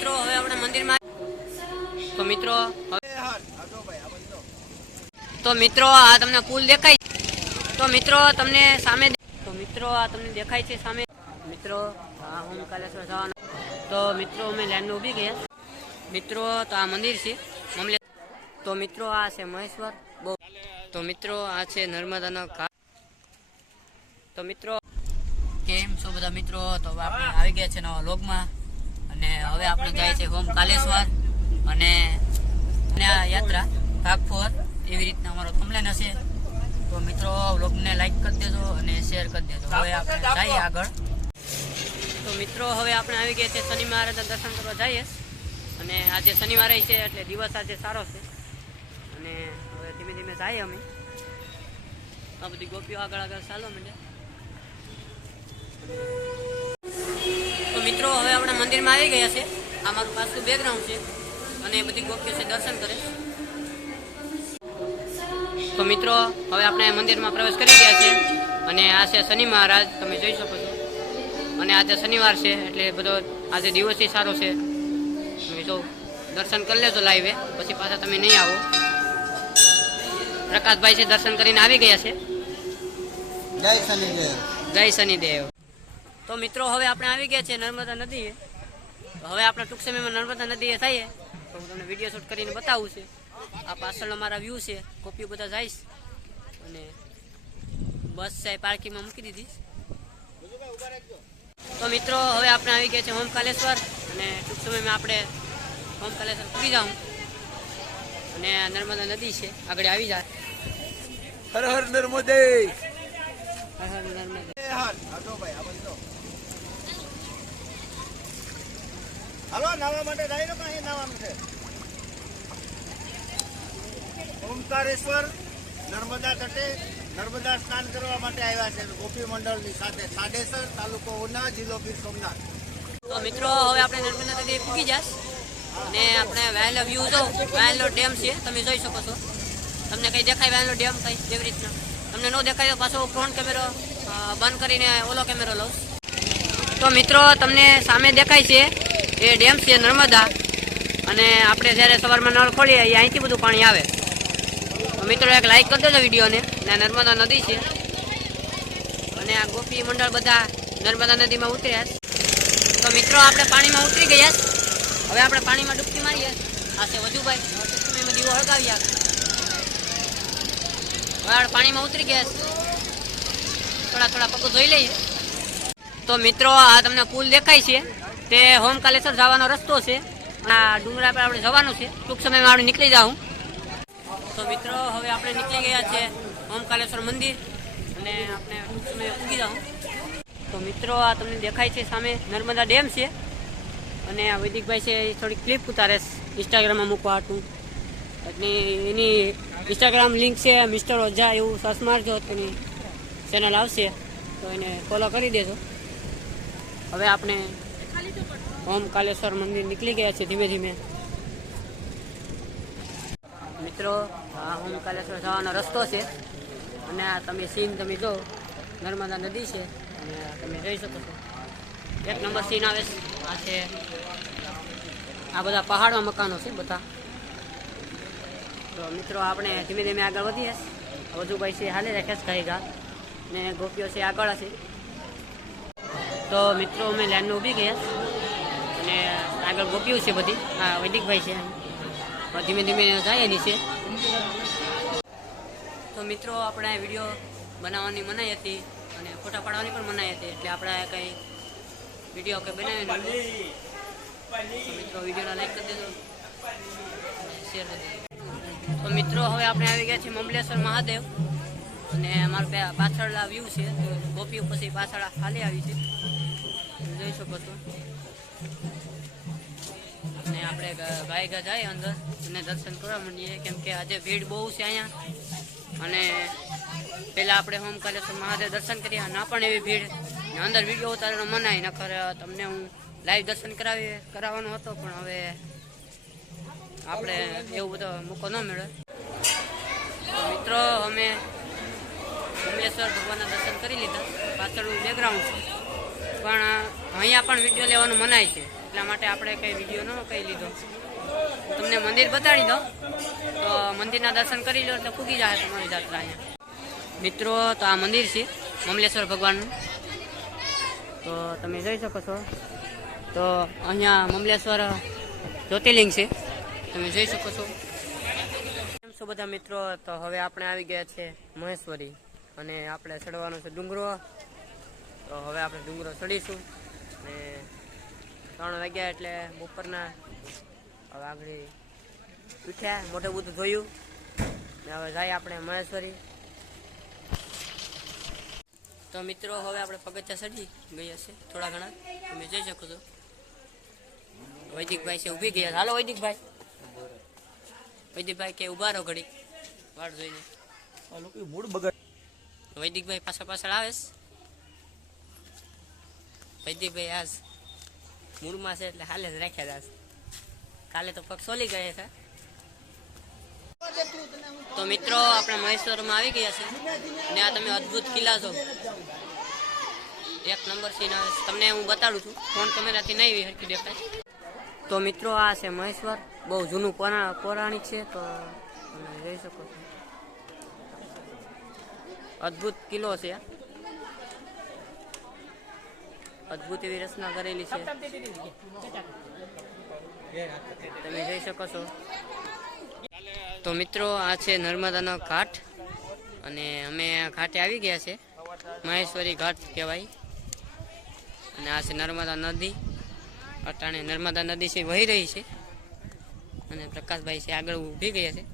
મિત્રો, હવે આપણે મંદિરમાં તો મિત્રો તો મિત્રો, આ તમને પુલ દેખાય તો મિત્રો, તમને સામે તો મિત્રો, આ તમને દેખાય છે સામે મિત્રો, આ હું કાલેશ્વર જવાનો તો મિત્રો, અમે લાઈનમાં ઊભી ગયા. મિત્રો, તો આ મંદિર છે. મમલે તો મિત્રો, આ છે મહેશ્વર. બહુ તો મિત્રો, આ છે નર્મદાનો તો મિત્રો કેમ છો બધા મિત્રો? તો આપણે આવી ગયા છે નવા લોગમાં અને હવે આપણે જાય છે હોમ કાલેશ્વર અને આ યાત્રા ભાગ ફોર એવી રીતના અમારો કમ્પ્લેન હશે. તો મિત્રો વ્લોગને લાઈક કરી દેજો અને શેર કરી દેજો. હવે આપણે જઈએ આગળ. તો મિત્રો હવે આપણે આવી ગયા છે શનિ મહારાજના દર્શન કરવા જઈએ. અને આજે શનિવારે છે એટલે દિવસ આજે સારો છે. અને હવે ધીમે ધીમે જઈએ અમે. આ બધી ગોપીઓ આગળ આગળ ચાલો માંડે. મિત્રો હવે આપણે મંદિરમાં આવી ગયા છે આ મારું પાછું બેકગ્રાઉન્ડ છે અને એ બધી ગોપીઓ છે દર્શન કરે તો મિત્રો હવે આપણે મંદિરમાં પ્રવેશ કરી ગયા છે અને આ છે શનિ મહારાજ તમે જોઈ શકો છો. અને આજે શનિવાર છે એટલે બધો આજે દિવસથી સારો છે. તમે જો દર્શન કરી લેજો લાઈવે પછી પાછા તમે નહીં આવો. પ્રકાશભાઈ છે દર્શન કરીને આવી ગયા છે. જય શનિદેવ. જય શનિદેવ. તો મિત્રો હવે આપણે આવી ગયા છે નર્મદા નદીએ. હવે આપણે ટૂંક સમયમાં નર્મદા નદીએ થઈએ. તો હું તમને વીડિયો શૂટ કરીને બતાવું છે. આ પાછળનો મારા વ્યૂ છે. કોપીઓ બધા જઈશ અને બસ છે પાર્કિંગમાં મૂકી દીધી તો મિત્રો હવે આપણે આવી ગયા છે હોમ કાલેશ્વર અને ટૂંક સમયમાં આપણે હોમ કાલેશ્વર પૂરી જાઉં. અને નર્મદા નદી છે આગળ આવી જાય હર હર નર્મદે. હર હર નર્મદે. હર ભાઈ આ બંધો હાલો ઓમકારેશ્વર, નર્મદા તટે, નર્મદા સ્નાન કરવા માટે આવ્યા છે ગોપી મંડળની સાથે. સાડેસર તાલુકો ઉના, જિલ્લો ગીર સોમનાથ. તો મિત્રો, હવે આપણે નર્મદા તટે પૂગી જાસ. અને આપણે વહેલો વ્યૂ જો વહેલો ડેમ છે, તમે જોઈ શકો છો. તમને કંઈ દેખાય વહેલો ડેમ કંઈ એવી રીતના? તમને ન દેખાય તો પાછો ફ્રન્ટ કેમેરો બંધ કરીને ઓલો કેમેરો લઉં. તો મિત્રો, તમને સામે દેખાય છે એ ડેમ છે નર્મદા. અને આપણે જ્યારે સવારમાં નળ ખોલીએ, એ અહીંથી બધું પાણી આવે. તો મિત્રો એક લાઈક કરી દેજો વિડીયોને. અને નર્મદા નદી છે. અને આ ગોપી મંડળ બધા નર્મદા નદીમાં ઉતર્યા તો મિત્રો, આપણે પાણીમાં ઉતરી ગયા હવે આપણે પાણીમાં ડૂબકી મારીએ. આ છે વધુભાઈ. દીવો હળગાવી હવે આપણે પાણીમાં ઉતરી ગયા. થોડા થોડા પગો ધોઈ લઈએ. તો મિત્રો, આ તમને પુલ દેખાય છે. તે હોમ કાલેશ્વર જવાનો રસ્તો છે. આ ડુંગરા પર આપણે જવાનું છે. ટૂંક સમયમાં આપણે નીકળી જાઉં. તો મિત્રો, હવે આપણે નીકળી ગયા છે હોમ કાલેશ્વર મંદિર અને આપણે ટૂંક સમયે પૂગી જાઉં. તો મિત્રો, આ તમને દેખાય છે સામે નર્મદા ડેમ છે. અને આ વૈદિકભાઈ છે એ થોડી ક્લિપ ઉતારે ઇન્સ્ટાગ્રામમાં મૂકવા હતું એટલે એની ઇન્સ્ટાગ્રામ લિંક છે મિસ્ટર ઓઝા એવું સર્ચ મારજો તો એની ચેનલ આવશે. તો એને ફોલો કરી દેજો. હવે આપણે ઓમ કાલેશ્વર મંદિર નીકળી ગયા છે ધીમે ધીમે. મિત્રો, આ ઓમ કાલેશ્વર જવાનો રસ્તો છે. અને આ તમે સીન તમે જો, નર્મદા નદી છે. અને તમે જોઈ શકો છો. એક નંબર સીન આવે છે. આ છે, આ બધા પહાડમાં મકાનો છે બધા. તો મિત્રો, આપણે ધીમે ધીમે આગળ વધીએ. વજુભાઈ છે હાલે રાખે છે ખાઈ ગા ને ગોપીઓ છે, આગળ છે. તો મિત્રો, અમે લાઈનમાં ઊભી ગયા અને આગળ ગોપીઓ છે બધી. હા, વૈદિકભાઈ છે. ધીમે ધીમે જાય નીચે તો મિત્રો, આપણે વીડિયો બનાવવાની મનાઈ હતી અને ફોટા પાડવાની પણ મનાઈ હતી. એટલે આપણે કંઈ વીડિયો કંઈ બનાવી તો મિત્રો, વિડીયોને લાઈક કરી દેજો. શેર કરી દેજો. તો મિત્રો, હવે આપણે આવી ગયા છીએ મમલેશ્વર મહાદેવ. અને અમારું પાછળ વ્યૂ છે, તો ગોપીઓ પછી પાછળ ખાલી આવી છે. જોઈ શકો છો. અને આપણે ગાય ગા જાય અંદર અને દર્શન કરવા માંડીએ. કેમ કે આજે ભીડ બહુ છે અહીંયા. અને પહેલાં આપણે હોમ કાલેશ્વર મહાદેવ દર્શન કર્યા ના પણ એવી ભીડ. અંદર વીડિયો ઉતારવાનો મનાય. નખર તમને હું લાઈવ દર્શન કરાવી, કરાવવાનો હતો, પણ હવે આપણે એવું બધો મોકો ન મળે મિત્રો, અમે કમલેશ્વર ભગવાનના દર્શન કરી લીધા. પાછળ બેકગ્રાઉન્ડ છે. પણ અહીંયા પણ વીડિયો લેવાનું મનાય છે. એટલા માટે આપણે કંઈ વીડિયો ન કહી લીધો. તમને મંદિર બતાડી દો. તો મંદિરના દર્શન કરી લો, એટલે ફૂગી જાય તમારી જાત્રા અહીંયા. મિત્રો, તો આ મંદિર છે મમલેશ્વર ભગવાનનું. તો તમે જોઈ શકો છો. તો અહીંયા મમલેશ્વર જ્યોતિર્લિંગ છે. તમે જોઈ શકો છો બધા મિત્રો? તો હવે આપણે આવી ગયા છે મહેશ્વરી. અને આપણે ચડવાનો છે ડુંગરો. તો હવે આપણે ડુંગરો ચડીશું. અને ત્રણ વાગ્યા એટલે બપોરના હવે આગળ ઉઠ્યા મોટે બધું જોયું ને હવે જાય આપણે મહેશ્વરી. તો મિત્રો, હવે આપણે પગથિયા ચડી ગયા છે થોડા ઘણા. તમે જોઈ શકો છો. વૈદિકભાઈ છે, ઊભી ગયા હાલો વૈદિકભાઈ. વૈદિકભાઈ કે ઊભા રહો ઘડી વાટ જોઈને મૂડ બગડ વૈદિકભાઈ પાછળ પાછળ આવે છે. વૈદિકભાઈ આજ મૂળમાં છે એટલે હાલે જ રાખ્યા દાસ કાલે તો પગ સોલી ગયા છે. તો મિત્રો, આપણે મહેશ્વરમાં આવી ગયા છે ને આ તમે અદ્ભુત કિલ્લા છો. એક નંબર છે. તમને હું બતાડું છું. ફોન કેમેરાથી નહીં હરખી દેખાય. તો મિત્રો, આ છે મહેશ્વર. બહુ જૂનું પૌરાણિક છે, તો તમે જોઈ શકો છો. અદ્ભુત કિલ્લો છે. અદ્ભુત એવી રચના કરેલી છે. તમે જોઈ શકો છો. તો મિત્રો, આ છે નર્મદાનો ઘાટ અને અમે ઘાટે આવી ગયા છે. મહેશ્વરી ઘાટ કહેવાય. અને આ છે નર્મદા નદી. અટાણે નર્મદા નદી છે, વહી રહી છે. અને પ્રકાશભાઈ છે આગળ ઊભી ગયા છે.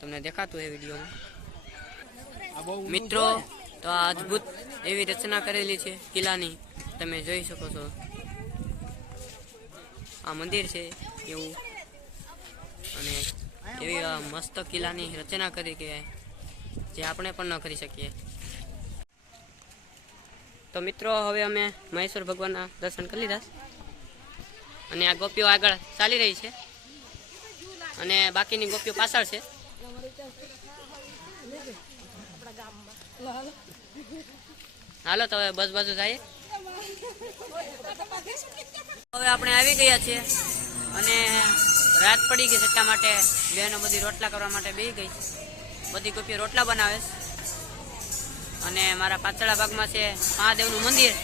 તમને દેખાતું એ વિડીયોમાં? મિત્રો, તો આ અદ્ભુત એવી રચના કરેલી છે, કિલ્લાની. તમે જોઈ શકો છો. આ મંદિર છે એવું. અને એવી મસ્ત કિલ્લાની રચના કરી કે જે આપણે પણ ન કરી શકીએ. તો મિત્રો, હવે અમે મહેશ્વર ભગવાનના દર્શન કરી લીધા. અને આ ગોપીઓ આગળ ચાલી રહી છે. અને બાકીની ગોપીઓ પાછળ છે. હાલો, તો હવે બસ બાજુ જઈએ. હવે આપણે આવી ગયા છીએ અને રાત પડી ગઈ એટલા માટે બહેનો બધી રોટલા કરવા માટે બેસી ગઈ બધી કોપીઓ રોટલા બનાવે અને મારા પાતળા ભાગમાં છે મહાદેવનું મંદિર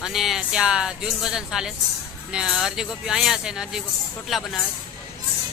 અને ત્યાં ધ્યુન ભજન ચાલે ને અડધી ગોપીઓ અહીંયા છે ને અડધી રોટલા બનાવે